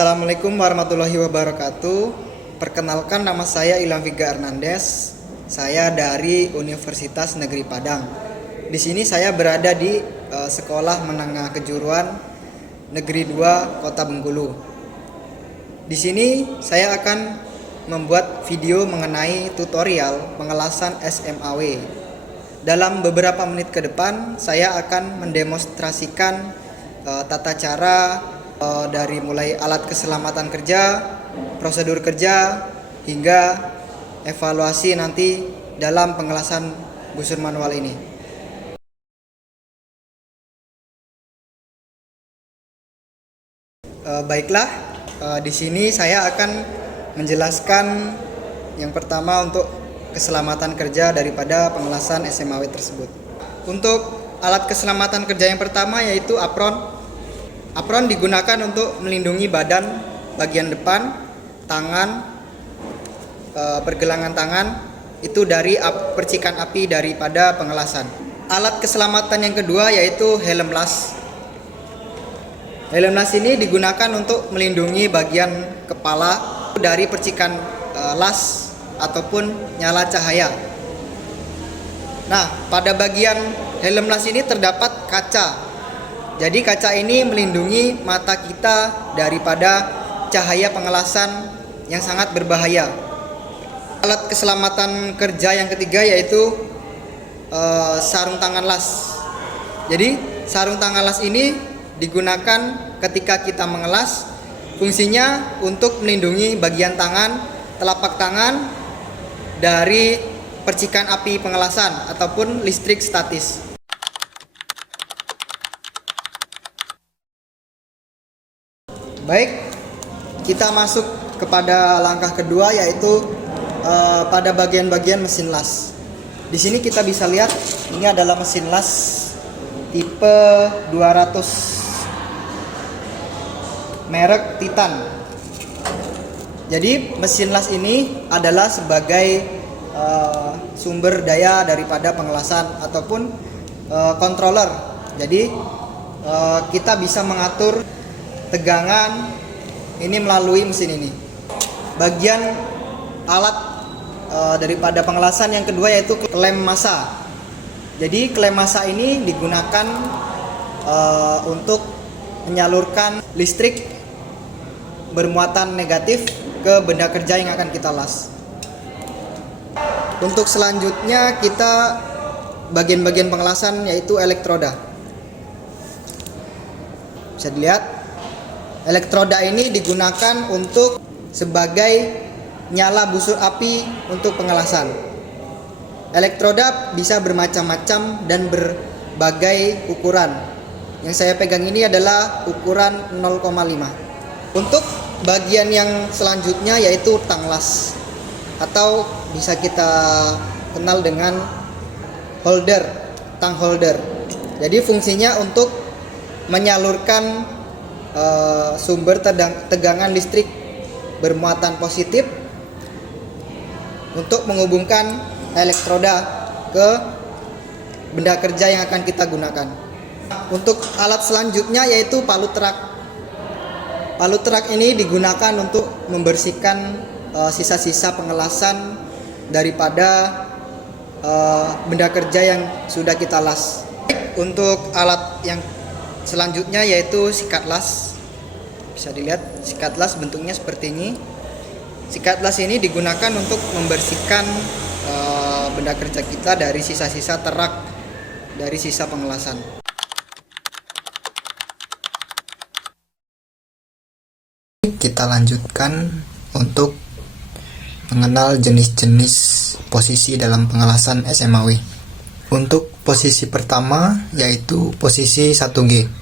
Assalamualaikum warahmatullahi wabarakatuh. Perkenalkan, nama saya Ilham Viga Hernandez. Saya dari Universitas Negeri Padang. Di sini saya berada di Sekolah Menengah Kejuruan Negeri 2 Kota Bengkulu. Di sini saya akan membuat video mengenai tutorial pengelasan SMAW. Dalam beberapa menit ke depan saya akan mendemonstrasikan tata cara dari mulai alat keselamatan kerja, prosedur kerja, hingga evaluasi nanti dalam pengelasan busur manual ini. Baiklah, di sini saya akan menjelaskan yang pertama untuk keselamatan kerja daripada pengelasan SMAW tersebut. Untuk alat keselamatan kerja yang pertama yaitu apron. Apron digunakan untuk melindungi badan bagian depan, tangan, pergelangan tangan itu dari percikan api daripada pengelasan. Alat keselamatan yang kedua yaitu helm las. Helm las ini digunakan untuk melindungi bagian kepala dari percikan las ataupun nyala cahaya. Nah, pada bagian helm las ini terdapat kaca. Jadi kaca ini melindungi mata kita daripada cahaya pengelasan yang sangat berbahaya. Alat keselamatan kerja yang ketiga yaitu sarung tangan las. Jadi sarung tangan las ini digunakan ketika kita mengelas. Fungsinya untuk melindungi bagian tangan, telapak tangan dari percikan api pengelasan ataupun listrik statis. Baik, kita masuk kepada langkah kedua yaitu pada bagian-bagian mesin las. Di sini kita bisa lihat ini adalah mesin las tipe 200 merek Titan. Jadi mesin las ini adalah sebagai sumber daya daripada pengelasan ataupun controller. Jadi kita bisa mengatur tegangan ini melalui mesin ini. Bagian alat daripada pengelasan yang kedua yaitu klem massa. Jadi klem massa ini digunakan untuk menyalurkan listrik bermuatan negatif ke benda kerja yang akan kita las. Untuk selanjutnya kita bagian-bagian pengelasan yaitu elektroda. Bisa dilihat elektroda ini digunakan untuk sebagai nyala busur api untuk pengelasan. Elektroda bisa bermacam-macam dan berbagai ukuran. Yang saya pegang ini adalah ukuran 0,5. Untuk bagian yang selanjutnya yaitu tang las atau bisa kita kenal dengan holder, tang holder. Jadi fungsinya untuk menyalurkan sumber tegangan listrik bermuatan positif untuk menghubungkan elektroda ke benda kerja yang akan kita gunakan. Untuk alat selanjutnya yaitu palu terak. Palu terak ini digunakan untuk membersihkan sisa-sisa pengelasan daripada benda kerja yang sudah kita las. Untuk alat yang selanjutnya yaitu sikat las. Bisa dilihat sikat las bentuknya seperti ini. Sikat las ini digunakan untuk membersihkan benda kerja kita dari sisa-sisa terak dari sisa pengelasan. Kita lanjutkan untuk mengenal jenis-jenis posisi dalam pengelasan SMAW. Untuk posisi pertama yaitu posisi 1G.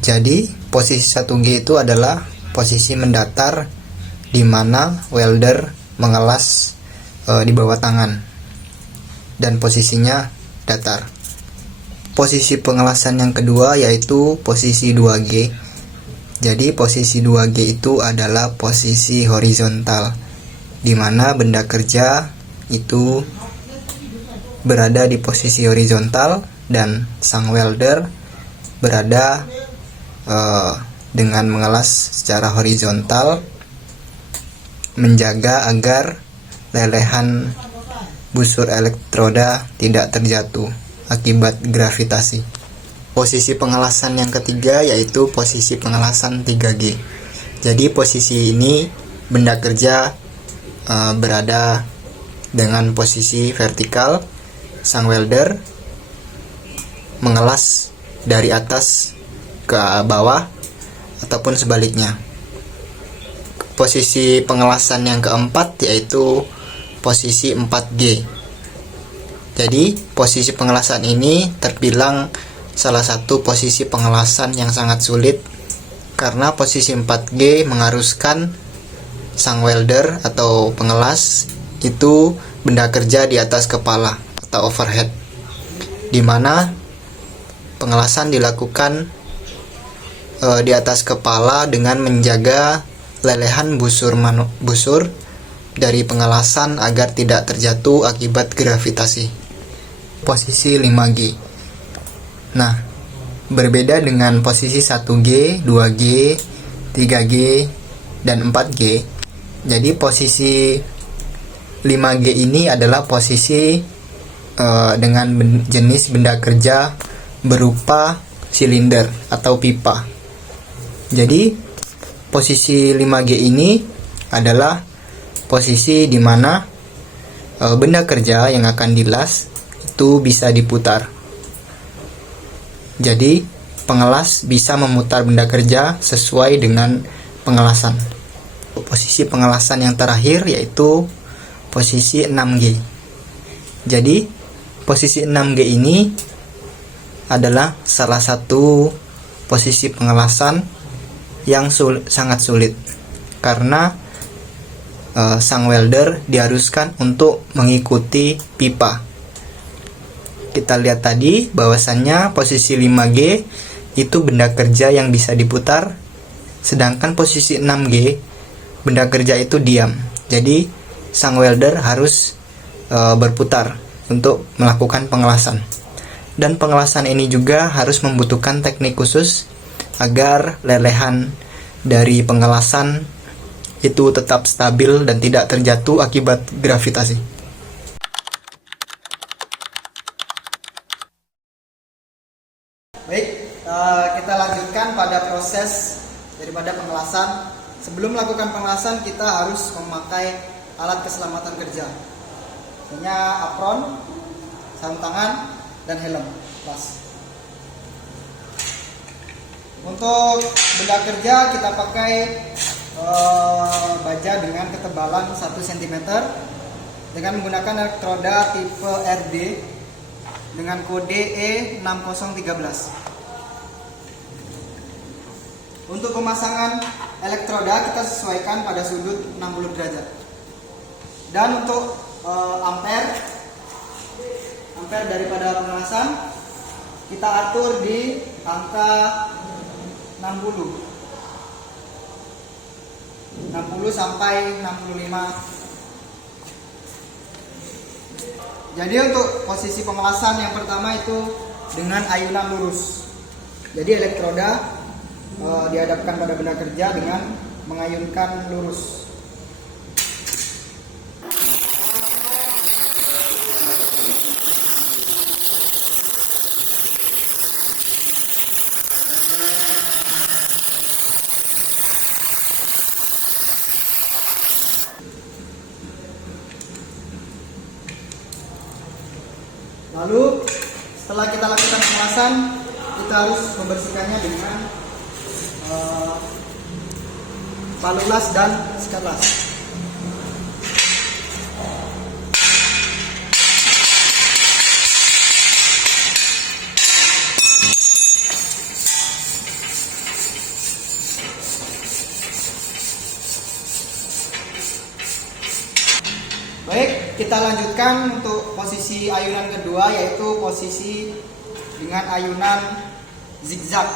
Jadi posisi 1G itu adalah posisi mendatar di mana welder mengelas di bawah tangan dan posisinya datar. Posisi pengelasan yang kedua yaitu posisi 2G. Jadi posisi 2G itu adalah posisi horizontal di mana benda kerja itu berada di posisi horizontal dan sang welder berada dengan mengelas secara horizontal, menjaga agar lelehan busur elektroda tidak terjatuh akibat gravitasi. Posisi pengelasan yang ketiga yaitu posisi pengelasan 3G. Jadi posisi ini benda kerja berada dengan posisi vertikal, sang welder mengelas dari atas ke bawah ataupun sebaliknya. Posisi pengelasan yang keempat yaitu posisi 4G. Jadi posisi pengelasan ini terbilang salah satu posisi pengelasan yang sangat sulit karena posisi 4G mengharuskan sang welder atau pengelas itu benda kerja di atas kepala atau overhead, di mana pengelasan dilakukan di atas kepala dengan menjaga lelehan busur dari pengelasan agar tidak terjatuh akibat gravitasi. Posisi 5G. Nah, berbeda dengan posisi 1G, 2G, 3G, dan 4G. Jadi posisi 5G ini adalah posisi dengan jenis benda kerja berupa silinder atau pipa. Jadi posisi 5G ini adalah posisi di mana benda kerja yang akan dilas itu bisa diputar. Jadi pengelas bisa memutar benda kerja sesuai dengan pengelasan. Posisi pengelasan yang terakhir yaitu posisi 6G. Jadi posisi 6G ini adalah salah satu posisi pengelasan yang sangat sulit karena sang welder diharuskan untuk mengikuti pipa. Kita lihat tadi bahwasannya posisi 5G itu benda kerja yang bisa diputar, sedangkan posisi 6G benda kerja itu diam. Jadi sang welder harus berputar untuk melakukan pengelasan. Dan pengelasan ini juga harus membutuhkan teknik khusus agar lelehan dari pengelasan itu tetap stabil dan tidak terjatuh akibat gravitasi. Baik, kita lanjutkan pada proses daripada pengelasan. Sebelum melakukan pengelasan kita harus memakai alat keselamatan kerja. Misalnya apron, sarung tangan, dan helm pas. Untuk benda kerja kita pakai baja dengan ketebalan 1 cm dengan menggunakan elektroda tipe RD dengan kode E6013. Untuk pemasangan elektroda kita sesuaikan pada sudut 60 derajat. Dan untuk ampere daripada pengelasan kita atur di angka 60 sampai 65. Jadi untuk posisi pengelasan yang pertama itu dengan ayunan lurus. Jadi elektroda dihadapkan pada benda kerja dengan mengayunkan lurus. Lalu setelah kita lakukan pengelasan, kita harus membersihkannya dengan palu las dan sikat las. Baik, kita lanjutkan untuk posisi ayunan kedua, yaitu posisi dengan ayunan zigzag.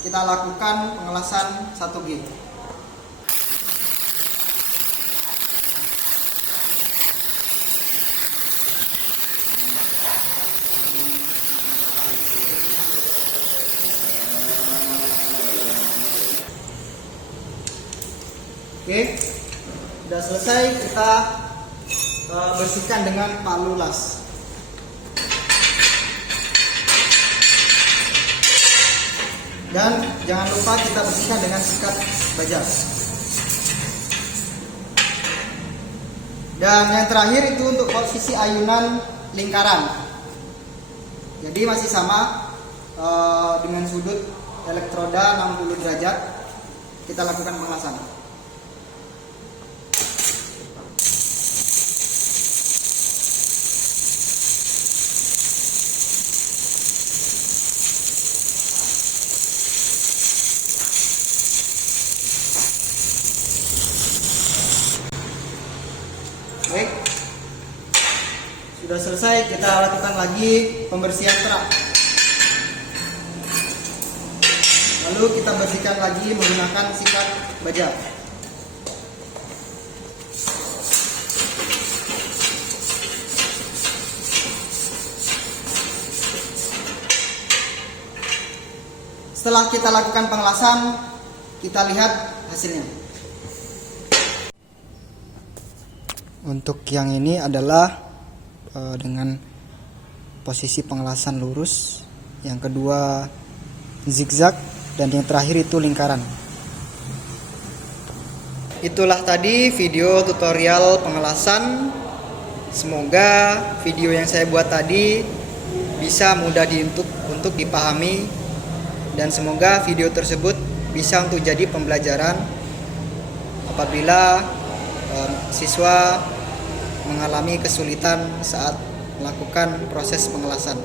Kita lakukan pengelasan 1G. Oke, sudah selesai, kita bersihkan dengan palu las. Dan jangan lupa kita bersihkan dengan sikat baja. Dan yang terakhir itu untuk posisi ayunan lingkaran. Jadi masih sama dengan sudut elektroda 60 derajat. Kita lakukan pengelasan. Baik, sudah selesai, kita lakukan lagi pembersihan kerak. Lalu kita bersihkan lagi menggunakan sikat baja. Setelah kita lakukan pengelasan, kita lihat hasilnya. Untuk yang ini adalah dengan posisi pengelasan lurus, yang kedua zigzag, dan yang terakhir itu lingkaran. Itulah tadi video tutorial pengelasan. Semoga video yang saya buat tadi bisa mudah untuk dipahami, dan semoga video tersebut bisa untuk jadi pembelajaran apabila siswa mengalami kesulitan saat melakukan proses pengelasan.